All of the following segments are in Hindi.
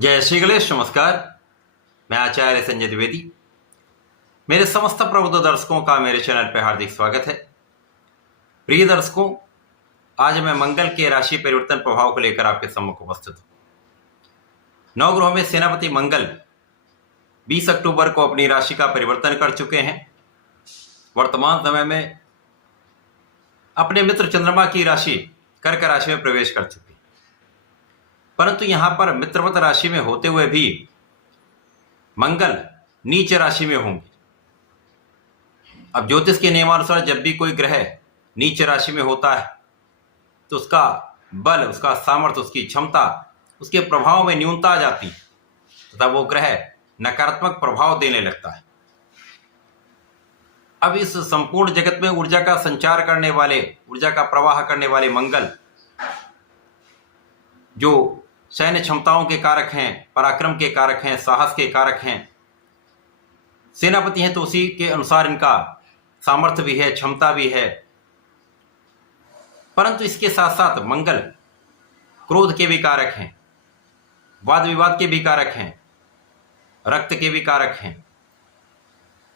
जय श्री गणेश। नमस्कार। मैं आचार्य संजय द्विवेदी। मेरे समस्त प्रबुद्ध दर्शकों का मेरे चैनल पर हार्दिक स्वागत है। प्रिय दर्शकों, आज मैं मंगल के राशि परिवर्तन प्रभाव को लेकर आपके सम्मुख उपस्थित हूं। नवग्रहों में सेनापति मंगल 20 अक्टूबर को अपनी राशि का परिवर्तन कर चुके हैं। वर्तमान समय में अपने मित्र चंद्रमा की राशि कर्क राशि में प्रवेश कर चुके हैं, परंतु यहां पर मित्रवत राशि में होते हुए भी मंगल नीच राशि में होंगे। अब ज्योतिष के नियमानुसार जब भी कोई ग्रह नीच राशि में होता है तो उसका बल, उसका सामर्थ्य, उसकी क्षमता, उसके प्रभाव में न्यूनता आ जाती है तथा वो ग्रह नकारात्मक प्रभाव देने लगता है। अब इस संपूर्ण जगत में ऊर्जा का संचार करने वाले, ऊर्जा का प्रवाह करने वाले मंगल, जो सैन्य क्षमताओं के कारक हैं, पराक्रम के कारक हैं, साहस के कारक हैं, सेनापति हैं, तो उसी के अनुसार इनका सामर्थ्य भी है, क्षमता भी है। परंतु इसके साथ साथ मंगल क्रोध के भी कारक हैं, वाद विवाद के भी कारक हैं, रक्त के भी कारक हैं।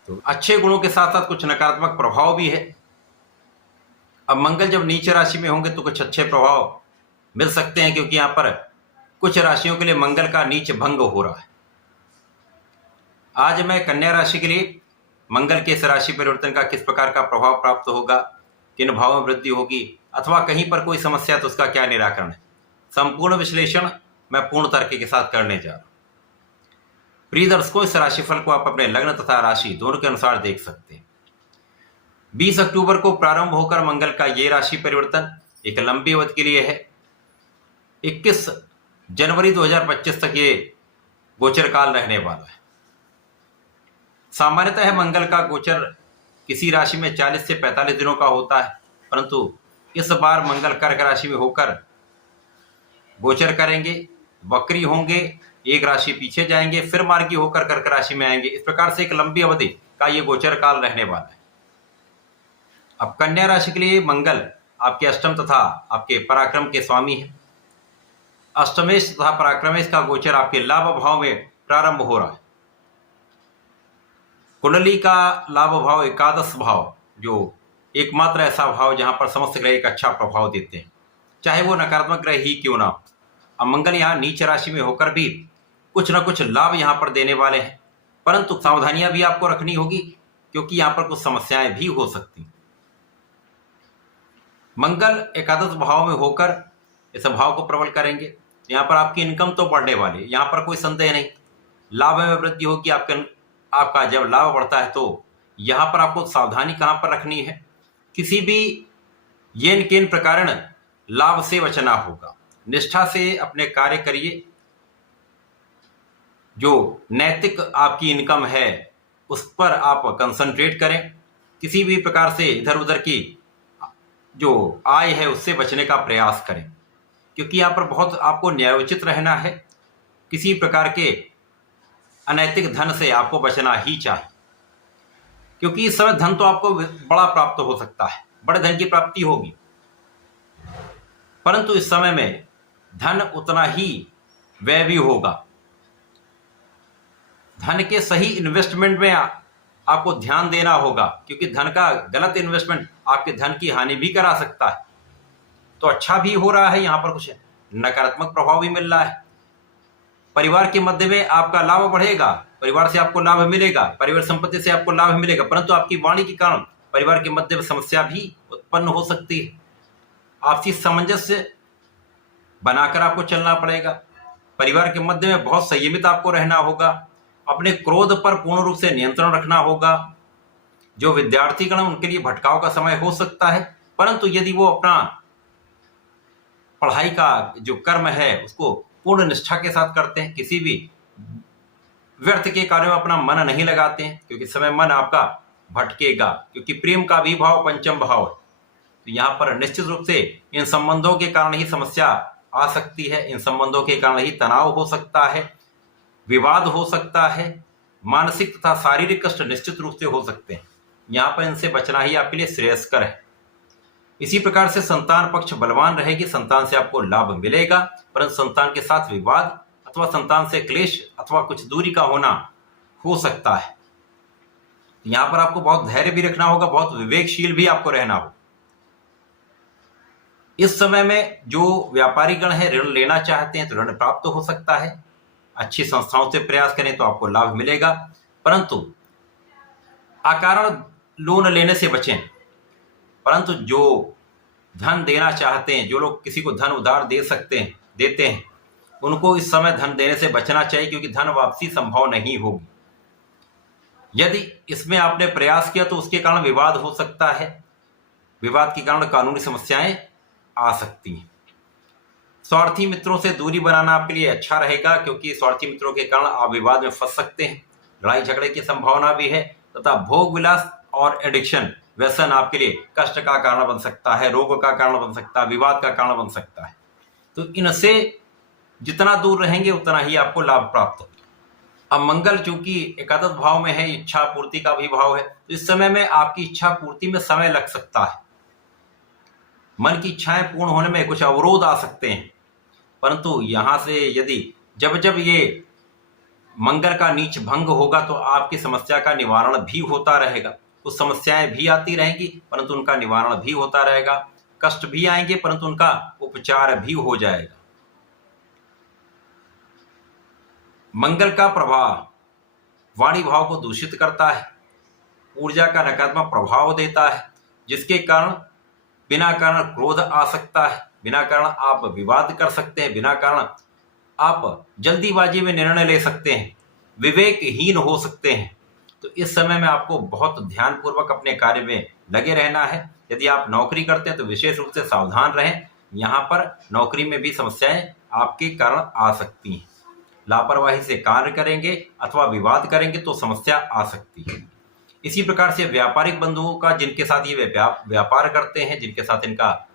तो अच्छे गुणों के साथ साथ कुछ नकारात्मक प्रभाव भी है। अब मंगल जब नीच राशि में होंगे तो कुछ अच्छे प्रभाव मिल सकते हैं, क्योंकि यहां पर कुछ राशियों के लिए मंगल का नीच भंग हो रहा है। आज मैं कन्या राशि के लिए मंगल के इस राशि परिवर्तन का किस प्रकार का प्रभाव प्राप्त होगा, किन भावों में वृद्धि होगी, अथवा कहीं पर कोई समस्या तो उसका क्या निराकरण है, संपूर्ण विश्लेषण मैं पूर्ण तर्क के साथ करने जा रहा हूं। प्रिय दर्शकों, इस राशिफल को आप अपने लग्न तथा राशि दोनों के अनुसार देख सकते हैं। 20 अक्टूबर को प्रारंभ होकर मंगल का ये राशि परिवर्तन एक लंबी अवधि के लिए है। 21 जनवरी 2025 तक ये गोचर काल रहने वाला है। सामान्यतः मंगल का गोचर किसी राशि में 40 से 45 दिनों का होता है, परंतु इस बार मंगल कर्क राशि में होकर गोचर करेंगे, वक्री होंगे, एक राशि पीछे जाएंगे, फिर मार्गी होकर कर्क राशि में आएंगे। इस प्रकार से एक लंबी अवधि का ये गोचर काल रहने वाला है। अब कन्या राशि के लिए मंगल आपके अष्टम तथा आपके पराक्रम के स्वामी है। अष्टमेश तथा पराक्रमेश का गोचर आपके लाभ भाव में प्रारंभ हो रहा है। कुंडली का लाभ भाव एकादश भाव, जो एकमात्र ऐसा भाव जहां पर समस्त ग्रह एक अच्छा प्रभाव देते हैं, चाहे वो नकारात्मक ग्रह ही क्यों ना हो। अब मंगल यहाँ नीच राशि में होकर भी कुछ न कुछ लाभ यहाँ पर देने वाले हैं, परंतु सावधानियां भी आपको रखनी होगी, क्योंकि यहाँ पर कुछ समस्याएं भी हो सकती। मंगल एकादश भाव में होकर इस भाव को प्रबल करेंगे। यहाँ पर आपकी इनकम तो बढ़ने वाली है, यहाँ पर कोई संदेह नहीं। लाभ में वृद्धि होगी। आपका जब लाभ बढ़ता है तो यहाँ पर आपको सावधानी कहाँ पर रखनी है, किसी भी येन केन प्रकार लाभ से बचना होगा। निष्ठा से अपने कार्य करिए। जो नैतिक आपकी इनकम है उस पर आप कंसंट्रेट करें। किसी भी प्रकार से इधर उधर की जो आय है उससे बचने का प्रयास करें, क्योंकि यहाँ पर बहुत आपको न्यायोचित रहना है। किसी प्रकार के अनैतिक धन से आपको बचना ही चाहिए, क्योंकि इस समय धन तो आपको बड़ा प्राप्त हो सकता है, बड़े धन की प्राप्ति होगी, परंतु इस समय में धन उतना ही व्यय भी होगा। धन के सही इन्वेस्टमेंट में आपको ध्यान देना होगा, क्योंकि धन का गलत इन्वेस्टमेंट आपके धन की हानि भी करा सकता है। तो अच्छा भी हो रहा है, यहाँ पर कुछ नकारात्मक प्रभाव भी मिल रहा है। परिवार के मध्य में आपका लाभ बढ़ेगा, परिवार से आपको लाभ मिलेगा, परिवार संपत्ति से आपको लाभ मिलेगा, परंतु आपकी वाणी के कारण परिवार के मध्य में समस्या भी उत्पन्न हो सकती है। आपसी सामंजस्य बनाकर आपको चलना पड़ेगा। परिवार के मध्य में बहुत संयमित आपको रहना होगा। अपने क्रोध पर पूर्ण रूप से नियंत्रण रखना होगा। जो विद्यार्थीगण उनके लिए भटकाव का समय हो सकता है, परंतु यदि वो अपना पढ़ाई का जो कर्म है उसको पूर्ण निष्ठा के साथ करते हैं, किसी भी व्यर्थ के कार्यों में अपना मन नहीं लगाते हैं, क्योंकि समय मन आपका भटकेगा, क्योंकि प्रेम का भी भाव पंचम भाव है। तो यहाँ पर निश्चित रूप से इन संबंधों के कारण ही समस्या आ सकती है। इन संबंधों के कारण ही तनाव हो सकता है, विवाद हो सकता है, मानसिक तथा शारीरिक कष्ट निश्चित रूप से हो सकते हैं। यहाँ पर इनसे बचना ही आपके लिए श्रेयस्कर है। इसी प्रकार से संतान पक्ष बलवान रहेगी, संतान से आपको लाभ मिलेगा, परंतु संतान के साथ विवाद अथवा संतान से क्लेश अथवा कुछ दूरी का होना हो सकता है। यहां पर आपको बहुत धैर्य भी रखना होगा, बहुत विवेकशील भी आपको रहना होगा। इस समय में जो व्यापारी गण है ऋण लेना चाहते हैं तो ऋण प्राप्त हो सकता है। अच्छी संस्थाओं से प्रयास करें तो आपको लाभ मिलेगा, परंतु अकारण लोन लेने से बचें। परंतु जो धन देना चाहते हैं, जो लोग किसी को धन उधार देते हैं, उनको इस समय धन देने से बचना चाहिए, क्योंकि धन वापसी संभव नहीं होगी। यदि इसमें आपने प्रयास किया तो उसके कारण विवाद हो सकता है, विवाद के कारण कानूनी समस्याएं आ सकती हैं। स्वार्थी मित्रों से दूरी बनाना आपके लिए अच्छा रहेगा, क्योंकि स्वार्थी मित्रों के कारण आप विवाद में फंस सकते हैं, लड़ाई झगड़े की संभावना भी है, तथा भोग विलास और एडिक्शन व्यसन आपके लिए कष्ट का कारण बन सकता है, रोग का कारण बन सकता है, विवाद का कारण बन सकता है। तो इनसे जितना दूर रहेंगे उतना ही आपको लाभ प्राप्त होगा। अब मंगल चूंकि एकादश भाव में है, इच्छा पूर्ति का भी भाव है, तो इस समय में आपकी इच्छा पूर्ति में समय लग सकता है। मन की इच्छाएं पूर्ण होने में कुछ अवरोध आ सकते हैं, परंतु यहां से यदि जब जब ये मंगल का नीच भंग होगा तो आपकी समस्या का निवारण भी होता रहेगा। कुछ समस्याएं भी आती रहेंगी परंतु उनका निवारण भी होता रहेगा, कष्ट भी आएंगे परंतु उनका उपचार भी हो जाएगा। मंगल का प्रभाव वाणी भाव को दूषित करता है, ऊर्जा का नकारात्मक प्रभाव देता है, जिसके कारण बिना कारण क्रोध आ सकता है, बिना कारण आप विवाद कर सकते हैं, बिना कारण आप जल्दीबाजी में निर्णय ले सकते हैं, विवेकहीन हो सकते हैं। तो इस समय में आपको बहुत ध्यानपूर्वक अपने कार्य में लगे रहना है। यदि आप नौकरी करते हैं तो विशेष रूप से सावधान रहें, यहाँ पर नौकरी में भी समस्याएं आपके कारण आ सकती हैं। लापरवाही से कार्य करेंगे अथवा विवाद करेंगे तो समस्या आ सकती है। इसी प्रकार से व्यापारिक बंधुओं का, जिनके साथ ये व्यापार करते हैं, जिनके साथ इनका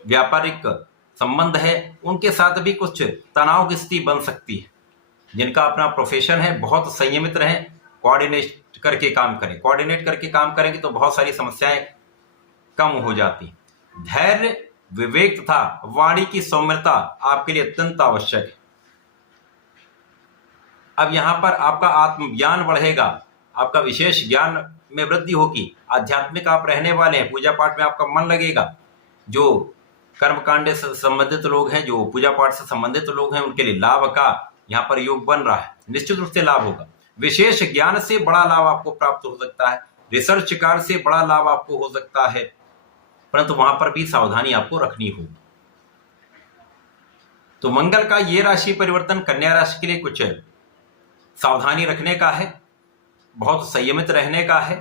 व्यापारिक संबंध है, उनके साथ भी कुछ तनाव की स्थिति बन सकती है। जिनका अपना प्रोफेशन है, बहुत संयमित रहें, कोऑर्डिनेट करके काम करें। कोऑर्डिनेट करके काम करेंगे तो बहुत सारी समस्याएं कम हो जाती। धैर्य, विवेक तथा वाणी की सौम्यता आपके लिए अत्यंत आवश्यक है। अब यहाँ पर आपका आत्मज्ञान बढ़ेगा, आपका विशेष ज्ञान में वृद्धि होगी, आध्यात्मिक आप रहने वाले हैं, पूजा पाठ में आपका मन लगेगा। जो कर्मकांड से संबंधित लोग हैं, जो पूजा पाठ से संबंधित लोग हैं, उनके लिए लाभ का यहाँ पर योग बन रहा है, निश्चित रूप से लाभ होगा। विशेष ज्ञान से बड़ा लाभ आपको प्राप्त हो सकता है, रिसर्च कार्य से बड़ा लाभ आपको हो सकता है, परंतु वहां पर भी सावधानी आपको रखनी होगी। तो मंगल का ये राशि परिवर्तन कन्या राशि के लिए कुछ सावधानी रखने का है, बहुत संयमित रहने का है।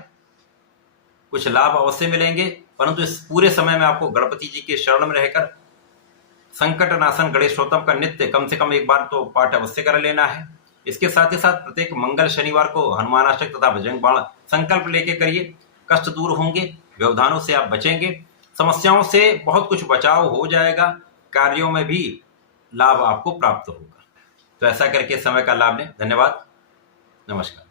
कुछ लाभ अवश्य मिलेंगे, परंतु इस पूरे समय में आपको गणपति जी के शरण में रहकर संकट नाशन गणेशोत्तम का नित्य कम से कम एक बार तो पाठ अवश्य कर लेना है। इसके साथ ही साथ प्रत्येक मंगल शनिवार को हनुमानाष्टक तथा बजरंग बाण संकल्प लेके करिए, कष्ट दूर होंगे, व्यवधानों से आप बचेंगे, समस्याओं से बहुत कुछ बचाव हो जाएगा, कार्यों में भी लाभ आपको प्राप्त होगा। तो ऐसा करके समय का लाभ लें। धन्यवाद, नमस्कार।